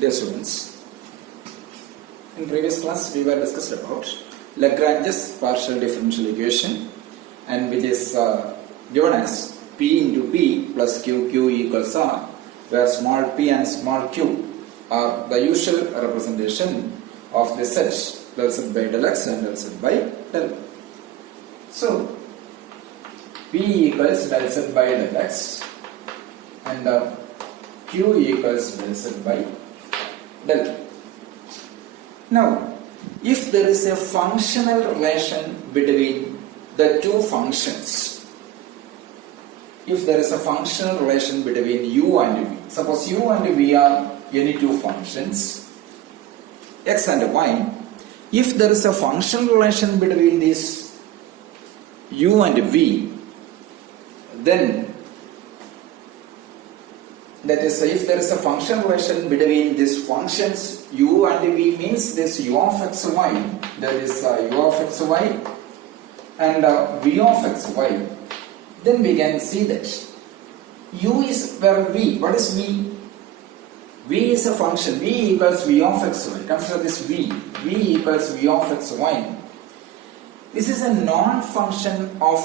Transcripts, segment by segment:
Dear students, in previous class we were discussed about Lagrange's partial differential equation, and which is given as P into P plus Q equals R, where small p and small q are the usual representation of the set del z by del x and del z by del y. So P equals del z by del x and Q equals del z by del y. Now, if there is a functional relation between the two functions, if there is a functional relation between u and v, suppose u and v are any two functions, x and y, if there is a functional relation between these u and v, then that is, if there is a functional relation between these functions u and v means this u of x y, that is u of x y and v of x y, then we can see that u is where v. What is v? V is a function. V equals v of x y. Consider this v. V equals v of x y. This is a non-function of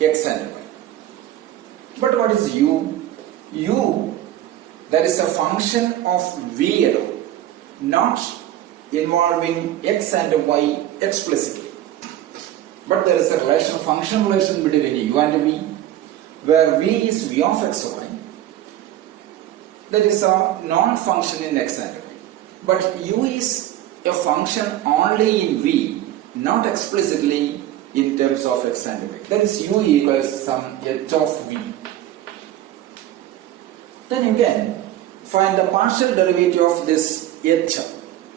x and y. But what is u? U, that is a function of v alone, not involving x and y explicitly. But there is a relation, function relation between u and v, where v is v of x y. That is a non-function in x and y. But u is a function only in v, not explicitly in terms of x and y. That is, u equals some h of v. Then you can find the partial derivative of this h,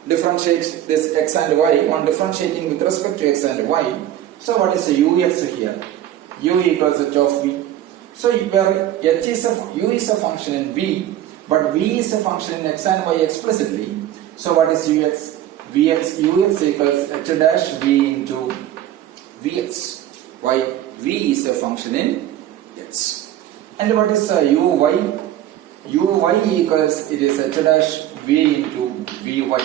differentiate this x and y on differentiating with respect to x and y. So what is the ux here? U equals h of v. So where u is a function in v, but v is a function in x and y explicitly. So what is ux? Ux equals h dash v into vx. Why? V is a function in x. And what is uy? Uy equals, it is h dash v into vy.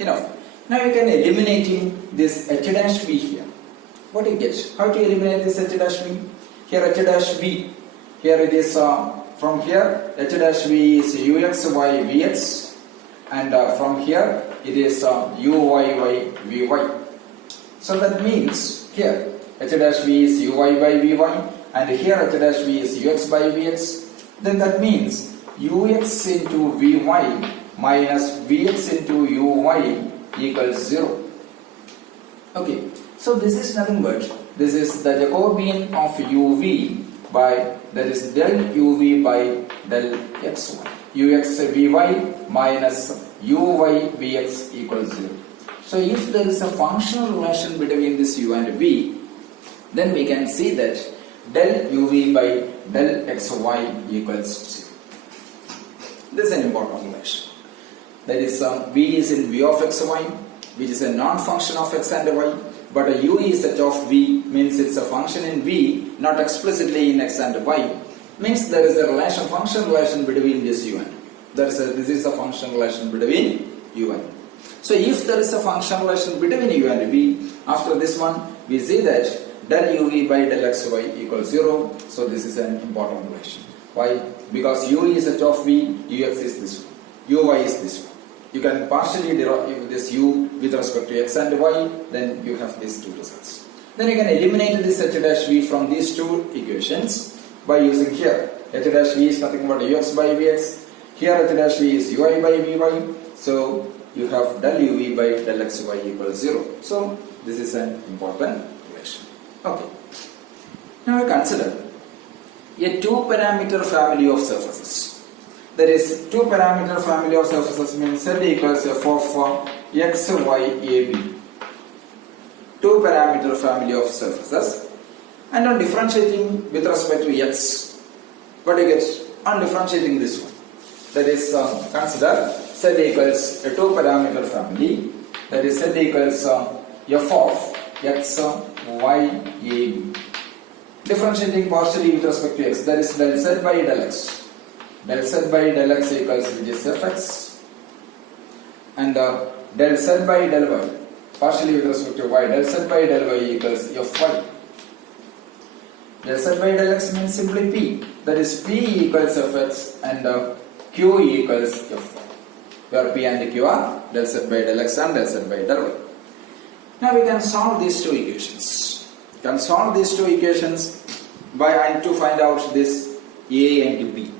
Enough. Now you can eliminating this h dash v here. What do you get? How to eliminate this h dash v? Here h dash v. Here it is from here h dash v is uxy vx, and from here it is uyy vy. So that means here h dash v is uy by vy, and here h dash v is ux by vx. Then that means ux into vy minus vx into uy equals 0. Okay, so this is nothing but, this is the Jacobian of uv by, that is del uv by del xy. Ux vy minus uy vx equals 0. So if there is a functional relation between this u and v, then we can see that del uv by del xy equals 0. This is an important relation. That is, v is in v of xy, which is a non-function of x and y, but a u is h of v, means it's a function in v, not explicitly in x and y. Means there is a relation, function relation between this u and v. This is a function relation between u and v. So if there is a function relation between u and v, after this one, we see that del uv by del xy equals 0. So this is an important relation. Why? Because u is h of v, ux is this one, uy is this one. You can partially derive this u with respect to x and y, then you have these two results. Then you can eliminate this h dash v from these two equations by using here h dash v is nothing but ux by vx, here h dash v is ui by vy, so you have del uv by del xy equals 0. So this is an important relation. Okay. Now we consider a two-parameter family of surfaces. That is, two-parameter family of surfaces means z equals f of x, y, a, b. Two-parameter family of surfaces. And on differentiating with respect to x, what do you get? On differentiating this one. That is, consider z equals a two-parameter family. That is, z equals f of x, y, a, b. Differentiating partially with respect to x, that is del z by del x. del z by del x equals which is fx, and del z by del y partially with respect to y, del z by del y equals fy. Del z by del x means simply p, that is p equals fx and q equals fy, where p and q are del z by del x and del z by del y. Now we can solve these two equations. We can solve these two equations and to find out this a and b.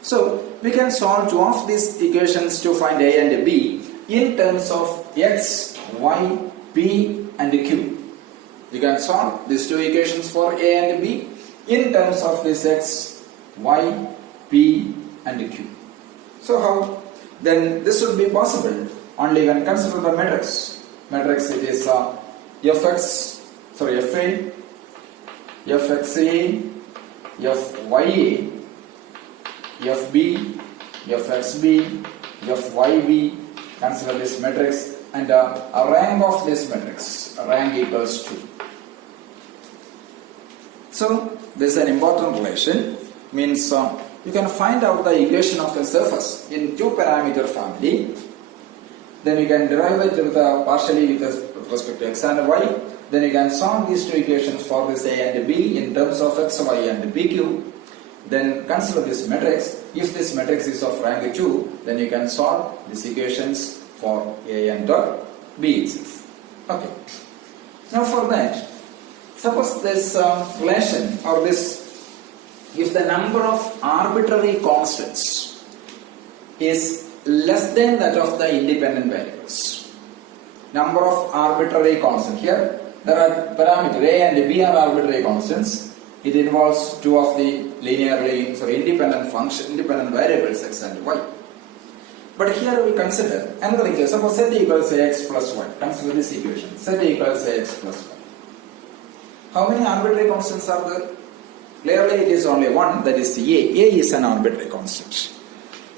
So we can solve two of these equations to find a and b in terms of x, y, p and q. You can solve these two equations for a and b in terms of this x, y, p and q. So how? Then this would be possible only when consider the matrix. Matrix it is fx, sorry fa, fxa, fya, fb, fxb, fyb. Consider this matrix and a rank of this matrix, rank equals 2. So this is an important relation, means you can find out the equation of a surface in two parameter family. Then you can derive it with partially with respect to x and y. Then you can solve these two equations for this a and b in terms of x, y and pq. Then consider this matrix. If this matrix is of rank 2, then you can solve these equations for a and b itself. Okay. Now for that, suppose this relation or this, if the number of arbitrary constants is less than that of the independent variables. Number of arbitrary constants. Here there are parameters a and b are arbitrary constants. It involves two of the independent variables x and y. But here we consider another equation. Suppose z equals ax plus y. Consider this equation. Z equals ax plus y. How many arbitrary constants are there? Clearly it is only one, that is a. A is an arbitrary constant.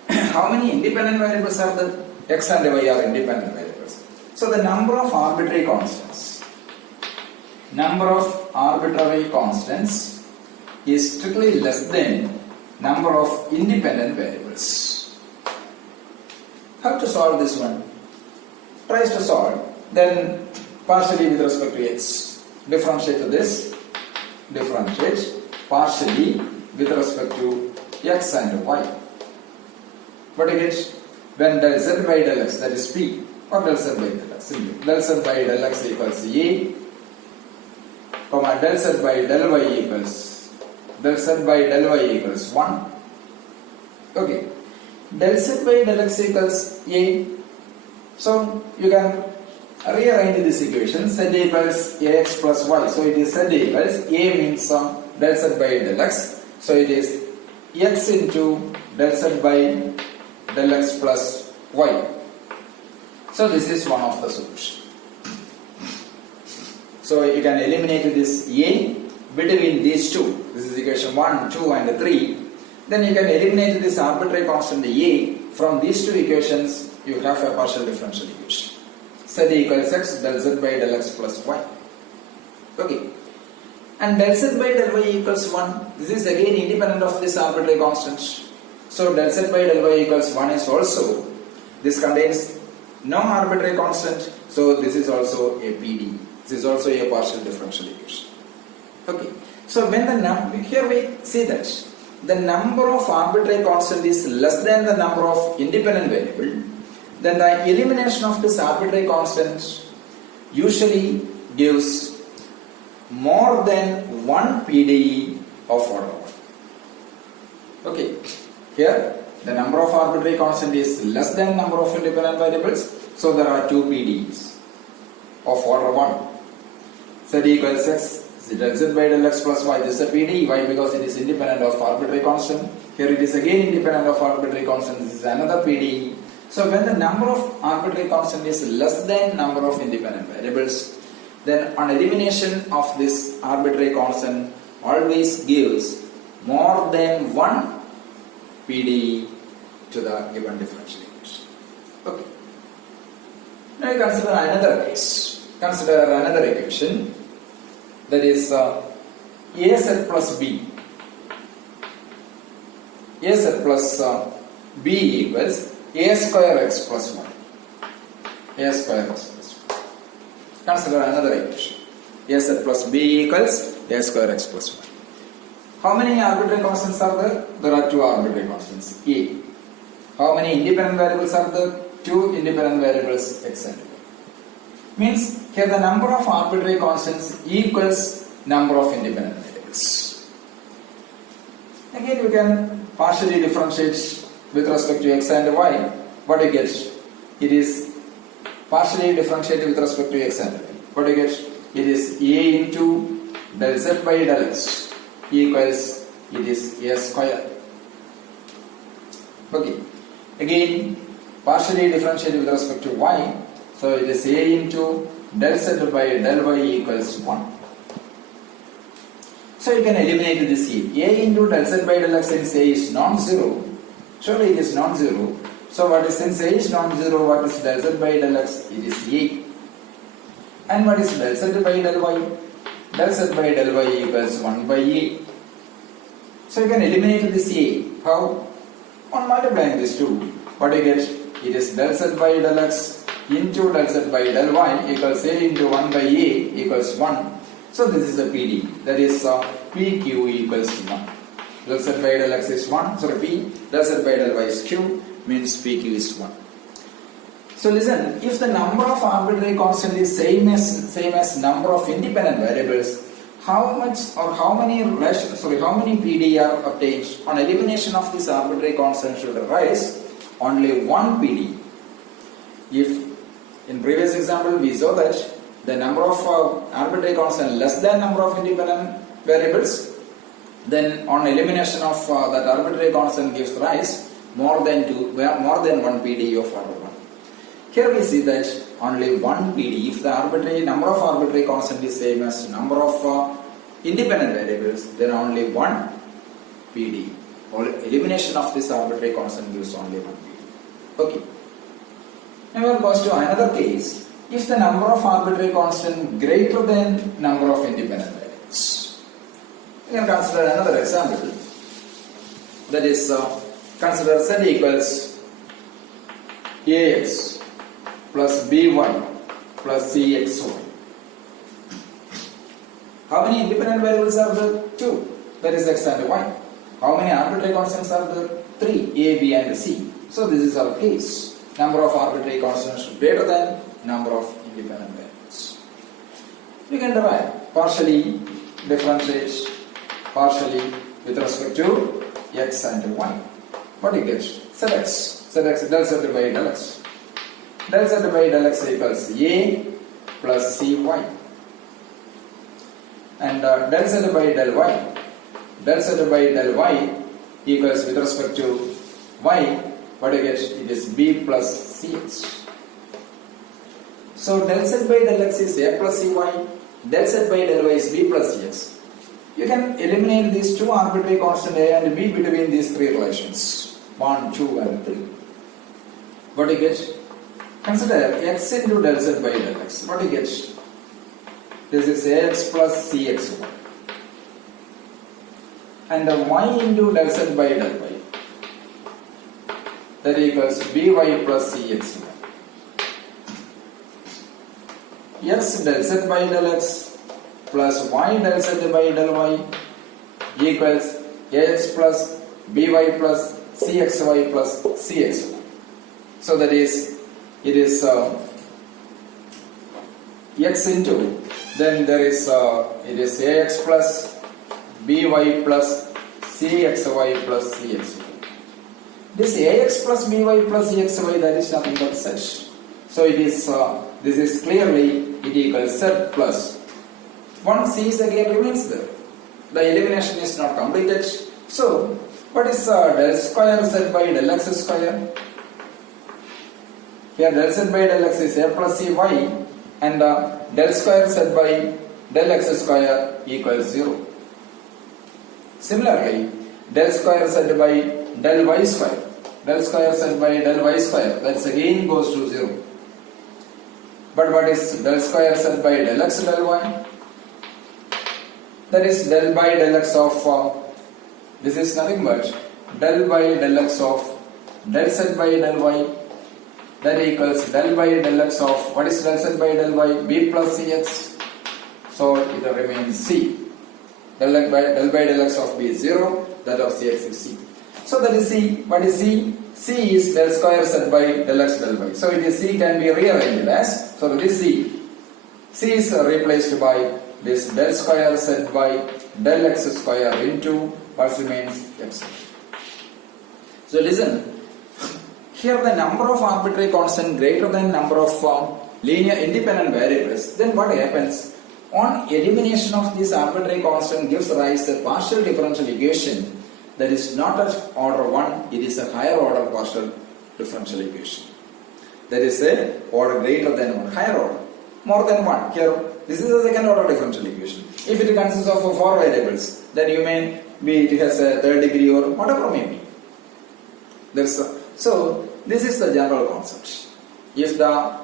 How many independent variables are there? X and y are independent variables. So the number of arbitrary constants is strictly less than number of independent variables. How to solve this one? Tries to solve, then partially with respect to x. Differentiate to this, differentiate partially with respect to x and y. What you get? When del z by del x, that is p, or del z by del x, simply del z by del x equals a, comma del z by del y equals 1. Okay, del z by del x equals a. So you can rearrange this equation. Z equals ax plus y. So it is z equals a means del z by del x. So it is x into del z by del x plus y. So this is one of the solutions. So you can eliminate this a between these two. This is equation 1, 2 and 3. Then you can eliminate this arbitrary constant a from these two equations. You have a partial differential equation. Z equals x del z by del x plus y. Okay. And del z by del y equals 1. This is again independent of this arbitrary constant. So del z by del y equals 1 is also, this contains no arbitrary constant. So this is also a PD. This is also a partial differential equation. Okay. So when the here we see that the number of arbitrary constant is less than the number of independent variable, then the elimination of this arbitrary constant usually gives more than one PDE of order 1. Okay, here the number of arbitrary constant is less than number of independent variables, so there are two PDEs of order 1. Z equals x, del z by del x plus y. This is a PDE. Why? Because it is independent of arbitrary constant. Here it is again independent of arbitrary constant. This is another PDE. So when the number of arbitrary constant is less than number of independent variables, then on elimination of this arbitrary constant always gives more than one PDE to the given differential equation. Okay. Now you consider another case. Consider another equation, that is az plus b. a z plus b equals a square x plus 1. A square x plus 1. Consider another equation. A z plus b equals a square x plus 1. How many arbitrary constants are there? There are two arbitrary constants, a. How many independent variables are there? Two independent variables, x and y. Means here the number of arbitrary constants equals number of independent variables. Again you can partially differentiate with respect to x and y. What you get? It is partially differentiated with respect to x and y. What you get? It is a into del z by del x equals it is a square. Okay. Again partially differentiated with respect to y. So it is a into del z by del y equals 1. So you can eliminate this a. A into del z by del x since a is non-zero. Surely it is non-zero. So what is, since a is non-zero, what is del z by del x? It is a. And what is del z by del y? Del z by del y equals 1 by a. So you can eliminate this a. How? On multiplying this 2. What do you get? It is del z by del x into del z by del y equals a into 1 by a equals 1. So this is the PD. That is PQ equals 1. Del z by del x is 1. Sorry, P. Del z by del y is Q. Means PQ is 1. So listen, if the number of arbitrary constant is same as number of independent variables, how much or how many PD are obtained? On elimination of this arbitrary constant should arise only one PD. If in previous example we saw that the number of arbitrary constant less than number of independent variables, then on elimination of that arbitrary constant gives rise more than one PD of order 1. Here we see that only one PD. If the number of arbitrary constant is same as number of independent variables, then only one PD. Or elimination of this arbitrary constant gives only one PD. Okay. Now we goes to another case. If the number of arbitrary constant greater than number of independent variables, we can consider another example. That is, consider z equals ax plus by plus cxy. How many independent variables are there? 2. That is x and y. How many arbitrary constants are there? 3. A, b and c. So this is our case. Number of arbitrary constants greater than number of independent variables. We can derive partially, differentiate partially with respect to x and y. What do you get? Zx. Zx del z by del x. Del z by del x equals a plus cy. And del z by del y. Del z by del y equals with respect to y. What do you get? It is b plus cx. So del z by del x is a plus cy. Del z by del y is b plus cx. You can eliminate these two arbitrary constants a and b between these three relations. 1, 2 and 3. What do you get? Consider x into del z by del x. What do you get? This is ax plus cxy. And y into del z by del y. That equals by plus cxy. X del z by del x plus y del z by del y equals ax plus by plus cxy plus cxy. So that is, it is x into, then there is it is ax plus by plus cxy plus cxy. This ax plus by plus cxy, that is nothing but z. So it is this is clearly it equals z plus. One c is again remains there. The elimination is not completed. So what is del square z by del x square? Here del z by del x is a plus cy and del square z by del x square equals 0. Similarly, del square z by del y square. Del square z by del y square, that again goes to 0. But what is del square z by del x del y? That is del by del x of, this is nothing but del by del x of del z by del y, that equals del by del x of, what is del z by del y? B plus cx. So it remains c. Del by del x of b is 0, that of cx is c. So that is c. What is c? C is del square z by del x del y. So it is c can be rearranged as, so that is c. C is replaced by this del square z by del x square into what remains x. So listen, here the number of arbitrary constant greater than number of linear independent variables, then what happens? On elimination of this arbitrary constant gives rise to a partial differential equation that is not at order 1, it is a higher order partial differential equation. That is a order greater than 1, higher order, more than 1. Here, this is a second order differential equation. If it consists of 4 variables, then you may be it has a third degree or whatever may be. So this is the general concept. If the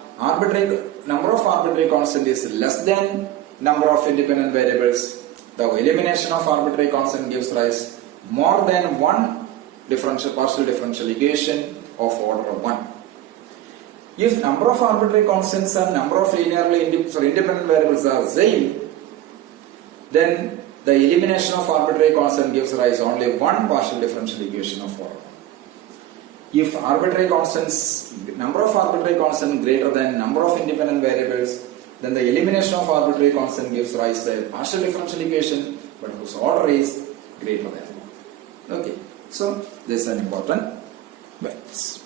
number of arbitrary constant is less than number of independent variables, the elimination of arbitrary constant gives rise more than one partial differential equation of order 1. If number of arbitrary constants and number of independent variables are same, then the elimination of arbitrary constant gives rise only one partial differential equation of order 1. If number of arbitrary constants greater than number of independent variables, then the elimination of arbitrary constant gives rise to a partial differential equation, but whose order is greater than 1. Okay, so this is an important balance.